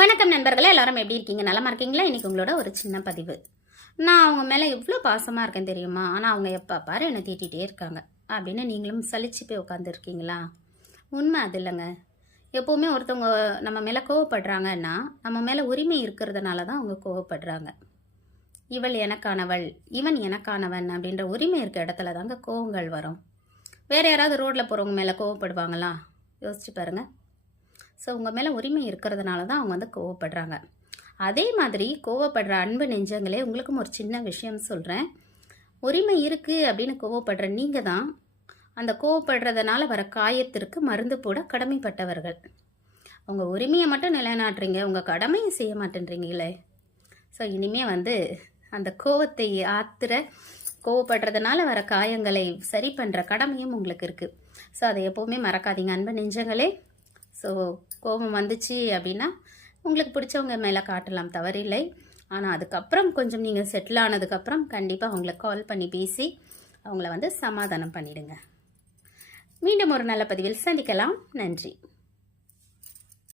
வணக்கம் நண்பர்களே, எல்லாரும் எப்படி இருக்கீங்க? நலமா இருக்கீங்களா? இன்னைக்கு உங்களோட ஒரு சின்ன பதிவு. நான் அவங்க மேலே எவ்வளோ பாசமாக இருக்கேன் தெரியுமா? ஆனால் அவங்க எப்போ பாரு என்னை திட்டிகிட்டே இருக்காங்க அப்படின்னு நீங்களும் சலிச்சு போய் உட்காந்துருக்கீங்களா? உண்மை அது இல்லைங்க. எப்போவுமே ஒருத்தவங்க நம்ம மேலே கோவப்படுறாங்கன்னா நம்ம மேலே உரிமை இருக்கிறதுனால தான் அவங்க கோவப்படுறாங்க. இவள் எனக்கானவள், இவன் எனக்கானவன் அப்படின்ற உரிமை இருக்க இடத்துல தாங்க கோவங்கள் வரும். வேறு யாராவது ரோட்டில் போகிறவங்க மேலே கோவப்படுவாங்களா? யோசிச்சு பாருங்கள். ஸோ உங்கள் மேலே உரிமை இருக்கிறதுனால தான் அவங்க வந்து கோவப்படுறாங்க. அதே மாதிரி கோவப்படுற அன்பு நெஞ்சங்களே, உங்களுக்கும் ஒரு சின்ன விஷயம் சொல்கிறேன். உரிமை இருக்குது அப்படின்னு கோவப்படுற நீங்கள் தான் அந்த கோவப்படுறதுனால வர காயத்திற்கு மருந்து போட கடமைப்பட்டவர்கள். உங்கள் உரிமையை மட்டும் நிலைநாட்டுறீங்க, உங்கள் கடமையை செய்ய மாட்டேன்றீங்களே. ஸோ இனிமேல் வந்து அந்த கோவத்தை கோவப்படுறதுனால வர காயங்களை சரி பண்ணுற கடமையும் உங்களுக்கு இருக்குது. ஸோ அதை எப்போவுமே மறக்காதீங்க அன்பு நெஞ்சங்களே. ஸோ கோபம் வந்துச்சு அப்படின்னா உங்களுக்கு பிடிச்சவங்க மேலே காட்டலாம், தவறில்லை. ஆனால் அதுக்கப்புறம் கொஞ்சம் நீங்கள் செட்டில் ஆனதுக்கப்புறம் கண்டிப்பாக அவங்கள கால் பண்ணி பேசி அவங்கள வந்து சமாதானம் பண்ணிடுங்க. மீண்டும் ஒரு நல்ல பதிவில் சந்திக்கலாம். நன்றி.